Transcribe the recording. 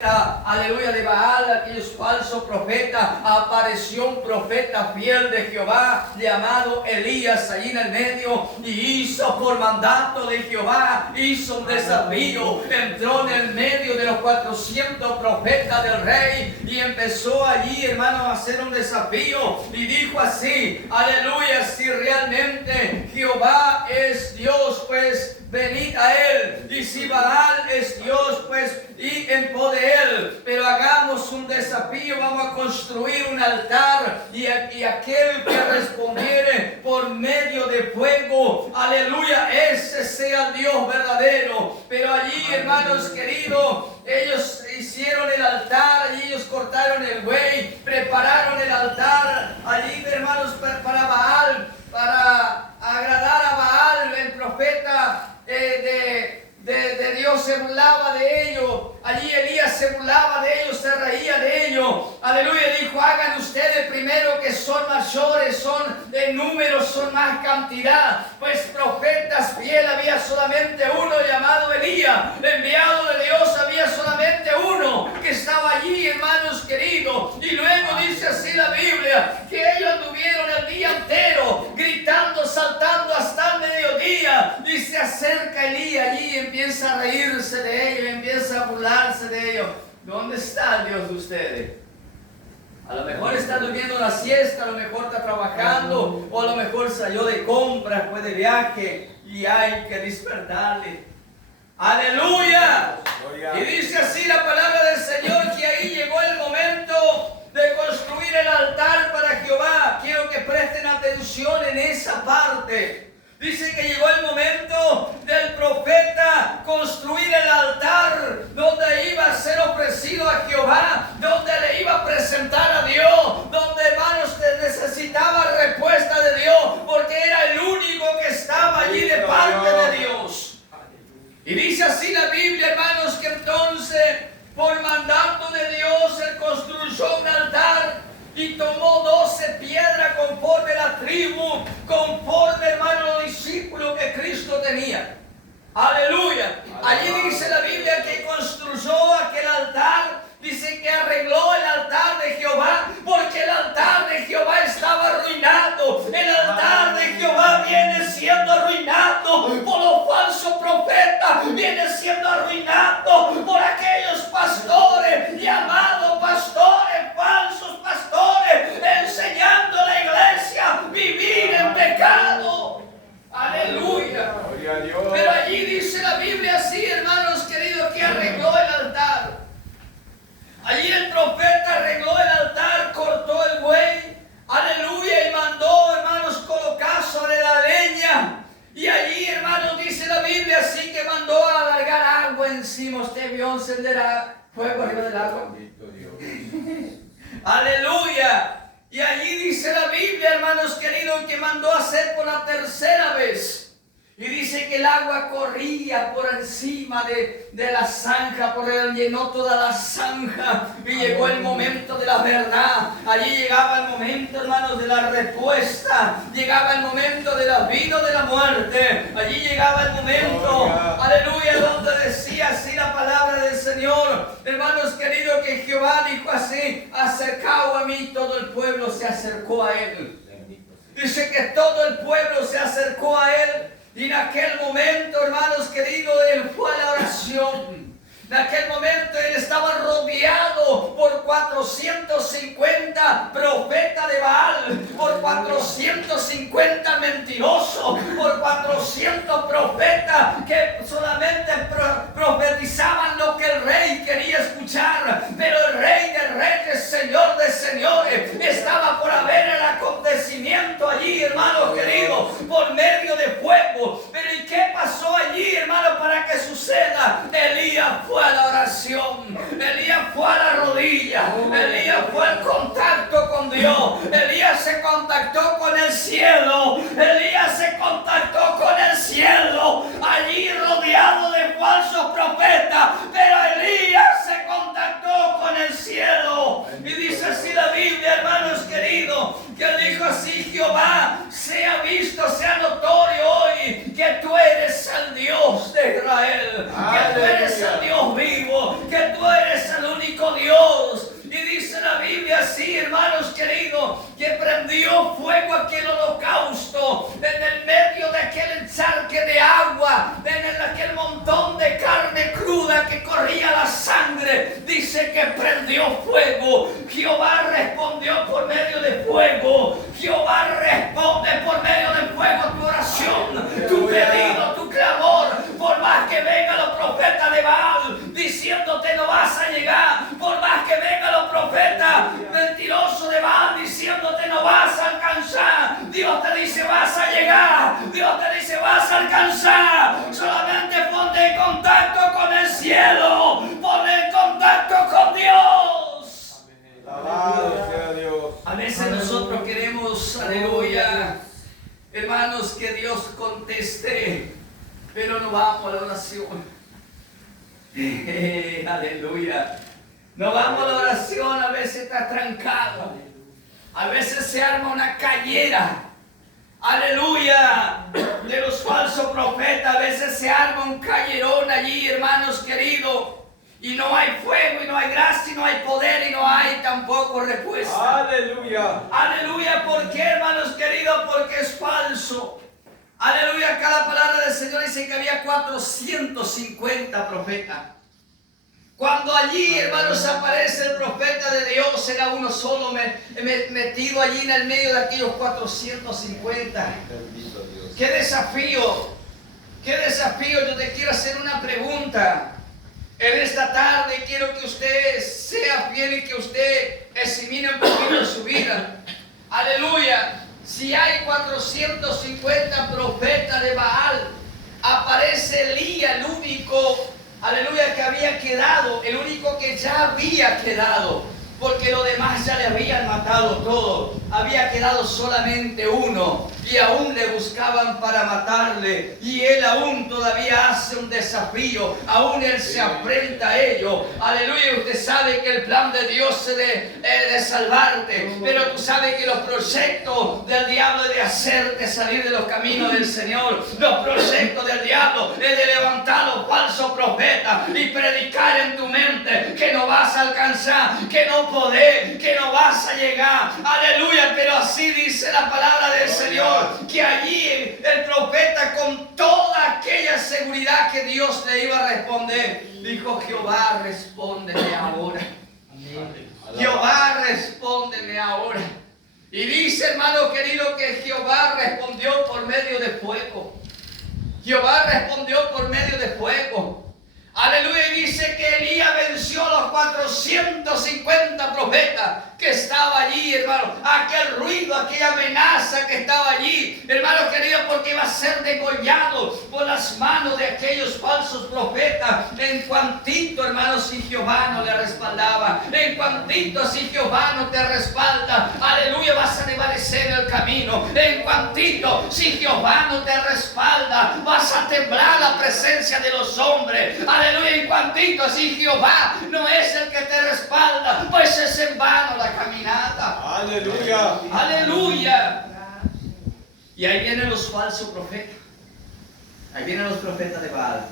aleluya, de Baal, aquellos falsos profetas, apareció un profeta fiel de Jehová llamado Elías allí en el medio y hizo por mandato de Jehová, hizo un desafío, entró en el medio de los 400 profetas del rey y empezó allí, hermano, a hacer un desafío y dijo así, aleluya, si realmente Jehová es Dios, pues venid a él, y si Baal es Dios, pues y en pos de él, pero hagamos un desafío, vamos a construir un altar y aquel que respondiere por medio de fuego, aleluya, ese sea el Dios verdadero. Pero allí, hermanos queridos, ellos hicieron el altar, allí ellos cortaron el buey, prepararon el altar, allí, hermanos, para Baal, para agradar a Baal, el profeta de Dios se burlaba de ellos. Allí Elías se burlaba de ellos, se reía de ellos. Aleluya, dijo, hagan ustedes primero que son mayores, son de número, son más cantidad. Pues profetas fiel había solamente uno llamado Elías. Enviado de Dios había solamente uno que estaba allí, hermanos queridos. Y luego dice así la Biblia, que ellos anduvieron el día entero gritando, saltando hasta el mediodía. Y se acerca Elías allí y empieza a reírse de ellos, empieza a burlarse de ellos. ¿Dónde está el Dios de ustedes? A lo mejor está durmiendo la siesta, a lo mejor está trabajando, o a lo mejor salió de compras, fue de viaje y hay que despertarle. ¡Aleluya! Y dice así la palabra del Señor, que ahí llegó el momento de construir el altar para Jehová. Quiero que presten atención en esa parte. Dice que llegó el momento del profeta construir el altar donde iba a ser ofrecido a Jehová, donde le iba a presentar a Dios, donde, hermanos, necesitaba respuesta de Dios, porque era el único que estaba allí de parte de Dios. Y dice así la Biblia, hermanos, que entonces por mandato de Dios él construyó un altar y tomó 12 piedras conforme la tribu, conforme, hermano, los discípulos que Cristo tenía. Aleluya. Allí dice la Biblia que construyó aquel altar. Dice que arregló el altar de Jehová, porque el altar de Jehová estaba arruinado. El altar de Jehová viene siendo arruinado por los falsos profetas, viene siendo arruinado por aquellos pastores, llamados pastores, falsos pastores, enseñando a la iglesia a vivir en pecado. Aleluya. Pero allí dice la Biblia así, hermanos queridos, que arregló el altar. Allí el profeta arregló el altar, cortó el buey, aleluya, y mandó, hermanos, colocar sobre la leña. Y allí, hermanos, dice la Biblia así, que mandó a alargar agua encima. Usted vio encender fuego arriba del agua. Aleluya. Y allí dice la Biblia, hermanos queridos, que mandó a hacer por la tercera vez. Y dice que el agua corría por encima de la zanja, por él llenó toda la zanja. Y llegó el momento de la verdad. Allí llegaba el momento, hermanos, de la respuesta. Llegaba el momento de la vida o de la muerte. Allí llegaba el momento, aleluya, donde decía así la palabra del Señor. Hermanos queridos, que Jehová dijo así, acercado a mí, todo el pueblo se acercó a él. Dice que todo el pueblo se acercó a él. Y en aquel momento, hermanos queridos, él fue a la oración. En aquel momento él estaba rodeado por 450 profetas de Baal, por 450 mentirosos, por 400 profetas que solamente profetizaban lo que el rey quería escuchar. Pero el rey de reyes, señor de señores, estaba por haber el acontecimiento allí, hermanos queridos, por medio de fuego. Pero ¿y qué pasó allí, hermano, para que suceda? Elías fue a la oración, Elías fue a la rodilla, Elías fue al contacto con Dios, Elías se contactó con el cielo, Elías se contactó con el cielo, allí rodeado de falsos profetas, pero Elías se contactó con el cielo. Y dice así la Biblia, hermanos queridos, que él dijo así, Jehová, sea visto, sea notorio hoy que tú eres el Dios de Israel, que tú eres el Dios vivo, que tú eres el único dice que prendió fuego. Jehová respondió por medio de fuego. Jehová responde por medio de fuego tu oración, tu pedido, tu clamor. Por más que vengan los profetas de Baal diciéndote no vas a llegar, por más que vengan los profetas mentirosos de Baal diciéndote no vas a alcanzar, Dios te dice vas a llegar, Dios te dice vas a alcanzar. Solamente ponte en contacto con el cielo, ponte en contacto con Dios. Alabado sea Dios. A veces nosotros queremos, aleluya, hermanos, que Dios conteste, pero no vamos a la oración. Aleluya. No vamos a la oración, a veces está trancado. A veces se arma una callera. Aleluya. De los falsos profetas, a veces se arma un callerón allí, hermanos queridos. Y no hay fuego, y no hay gracia, y no hay poder, y no hay tampoco respuesta. Aleluya. Aleluya. ¿Por qué, hermanos queridos? Porque es falso. Aleluya. Cada palabra del Señor dice que había 450 profetas. Cuando allí, hermanos, aparece el profeta de Dios, era uno solo metido allí en el medio de aquellos 450. Bendito Dios. ¡Qué desafío! ¡Qué desafío! Yo te quiero hacer una pregunta. En esta tarde quiero que usted sea fiel y que usted examine un poquito su vida. Aleluya. Si hay 450 profetas de Baal, aparece Elías, el único, aleluya, que había quedado, el único que ya había quedado, porque los demás ya le habían matado todo. Había quedado solamente uno y aún le buscaban para matarle, y él aún todavía hace un desafío, aún él se enfrenta a ello. Aleluya. Usted sabe que el plan de Dios es de salvarte, pero tú sabes que los proyectos del diablo es de hacerte salir de los caminos del Señor. Los proyectos del diablo es de levantar a los falsos profetas y predicar en tu mente que no vas a alcanzar, que no podés, que no vas a llegar. Aleluya. Pero así dice la palabra del Señor, que allí el profeta, con toda aquella seguridad que Dios le iba a responder, dijo: Jehová, respóndeme ahora. Jehová, respóndeme ahora. Y dice, hermano querido, que Jehová respondió por medio de fuego. Jehová respondió por medio de fuego. Aleluya. Y dice que Elías venció a los 450 profetas que estaba allí, hermano. Aquel ruido, aquella amenaza que estaba allí, hermano querido, porque iba a ser degollado por las manos de aquellos falsos profetas. En cuantito, hermano, si Jehová no le respaldaba, en cuantito, si Jehová no te respalda, aleluya, vas a desvanecer el camino. En cuantito, si Jehová no te respalda, vas a temblar la presencia de los hombres. Aleluya. En cuantito, si Jehová no es el que te respalda, pues es en vano la caminata. Aleluya. Aleluya. Y ahí vienen los falsos profetas. Ahí vienen los profetas de Baal.